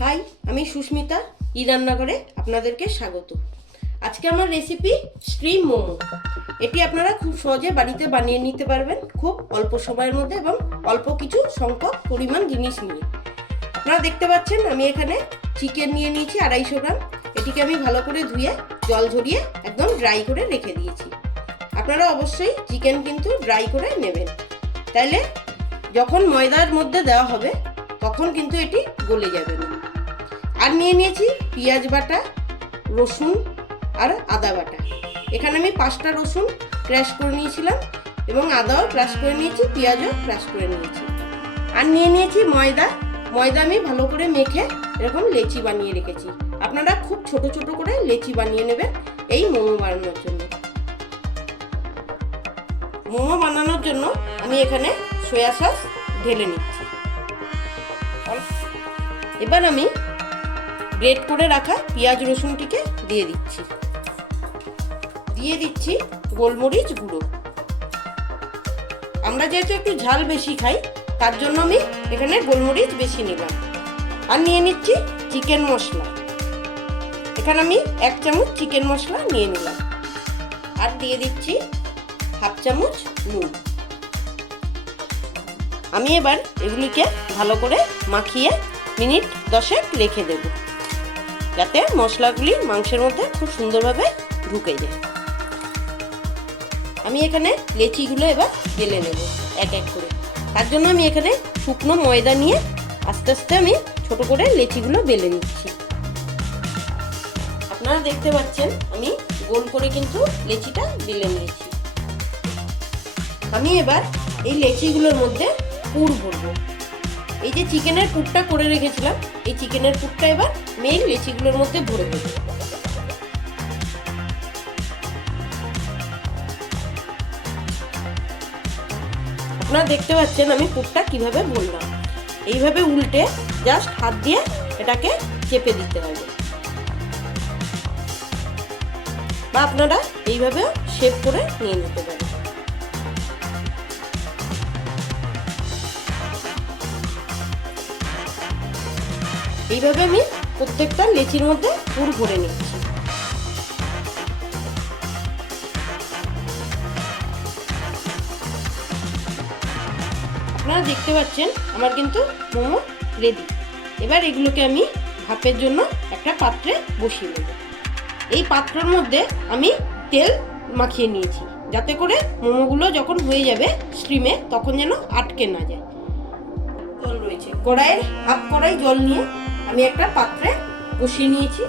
High, আমি সুস্মিতা ই রান্নাঘরে আপনাদেরকে স্বাগত। আজকে আমার রেসিপি স্ট্রিম মোমো। এটি আপনারা খুব সহজে বাড়িতে বানিয়ে নিতে পারবেন খুব অল্প সময়ের মধ্যে এবং অল্প কিছু সংখ্যক পরিমাণ জিনিস নিয়ে। আপনারা দেখতে পাচ্ছেন আমি এখানে চিকেন নিয়ে নিয়েছি 250 গ্রাম। এটিকে আমি ভালো করে ধুয়ে জল ঝরিয়ে একদম ড্রাই করে রেখে দিয়েছি। আপনারা অবশ্যই চিকেন কিন্তু ড্রাই করে নেবেন, তাইলে যখন ময়দার মধ্যে দেওয়া হবে তখন কিন্তু এটি গলে যাবে না। আর নিয়ে নিয়েছি পেঁয়াজ বাটা, রসুন আর আদা বাটা। এখানে আমি 5টা রসুন ক্রাশ করে নিয়েছিলাম এবং আদাও ক্রাশ করে নিয়েছি, পেঁয়াজও ক্রাশ করে নিয়েছি। আর নিয়ে নিয়েছি ময়দা। ময়দা আমি ভালো করে মেখে এরকম লেচি বানিয়ে রেখেছি। আপনারা খুব ছোট ছোট করে লেচি বানিয়ে নেবেন এই মোমো বানানোর জন্য। মোমো বানানোর জন্য আমি এখানে সয়া সস ঢেলে নিচ্ছি। এবার আমি গ্রেট করে রাখা পেঁয়াজ রসুনটিকে দিয়ে দিচ্ছি গোলমরিচ গুঁড়ো। আমরা যেহেতু একটু ঝাল বেশি খাই তার জন্য আমি এখানে গোলমরিচ বেশি নিলাম। আর নিয়ে নিচ্ছি চিকেন মশলা। এখানে আমি 1 চামচ চিকেন মশলা নিয়ে নিলাম। আর দিয়ে দিচ্ছি 1/2 চামচ নুন। আমি এবার এগুলিকে ভালো করে মাখিয়ে মিনিট 10 রেখে দেব, যাতে মশলাগুলি মাংসের মধ্যে খুব সুন্দরভাবে ঢুকে যায়। আমি এখানে লেচিগুলো এবার বেলে নেব এক এক করে। তার জন্য আমি এখানে শুকনো ময়দা নিয়ে আস্তে আস্তে আমি ছোট করে লেচিগুলো বেলে নিচ্ছি। আপনারা দেখতে পাচ্ছেন আমি গোল করে কিন্তু লেচিটা বেলে নিয়েছি। আমি এবার এই লেচিগুলোর মধ্যে পুর ভরবো। এই যে চিকেনের পুরটা করে রেখেছিলাম, এই চিকেনের পুরটা এবার মেইন লেচিগুলোর মধ্যে ভরে দেব। আপনারা দেখতে পাচ্ছেন আমি পুরটা কিভাবে ভরলাম। এইভাবে উল্টে জাস্ট হাত দিয়ে এটাকে চেপে দিতে হবে, বা আপনারা এইভাবে শেপ করে নিয়ে নিতে পারেন। এইভাবে আমি প্রত্যেকটা লেচির মধ্যে পুর ভরে নিচ্ছি। আপনারা দেখতে পাচ্ছেন আমার কিন্তু মোমো রেডি। এবার এগুলোকে আমি ভাপের জন্য একটা পাত্রে বসিয়ে নেব। এই পাত্রের মধ্যে আমি তেল মাখিয়ে নিয়েছি, যাতে করে মোমোগুলো যখন হয়ে যাবে স্টিমে তখন যেন আটকে না যায়। জল রয়েছে কড়াইয়ের, হাফ কড়াই জল নিয়ে আমি একটা পাত্রে বসিয়ে নিয়েছি।